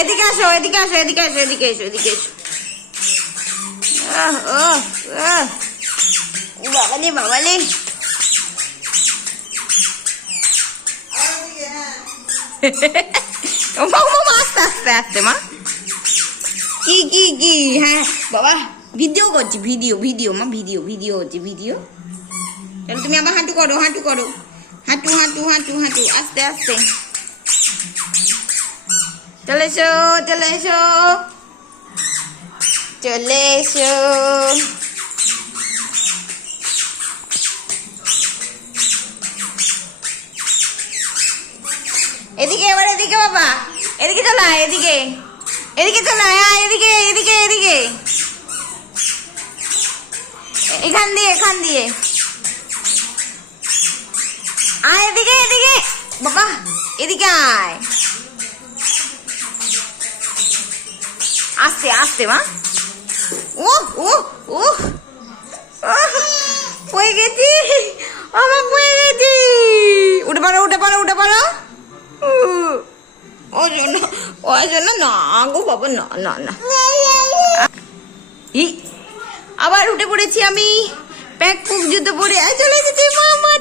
এদিকে আসো এদিকে আসো এদিকে আসো, এদিকে এসো এদিকে এসো। বাবালে বাবালে। আস্তে আস্তে আস্তে, মা। কি কি কি হ্যাঁ বাবা, ভিডিও করছি, ভিডিও ভিডিও, মা, ভিডিও ভিডিও হচ্ছে ভিডিও। তাহলে তুমি আবার হাঁটু করো হাঁটু করো। হাঁটু হাঁটু হাঁটু হাঁটু, আস্তে আস্তে। চলে এসো চলে এসো চলে এসো এদিকে এবার এদিকে বাবা। এদিকে চলে এদিকে। এদিকে চলে আয়, এদিকে এদিকে এদিকে। এখান দিয়ে এখান দিয়ে। আয় এদিকে এদিকে। বাবা এদিকে আয়। আস্তে আস্তে, মা। ও ও ও পড়ে গেছি। আমার পড়ে গেছি। উঠে পারো উঠে পারো উঠে পারো ওই জন্য ওই জন্য না গো বাবা, না না না। ই, আবার উঠে পড়েছি আমি। প্যাক পুক জুতো পরে। চলে এসেছি, মা মা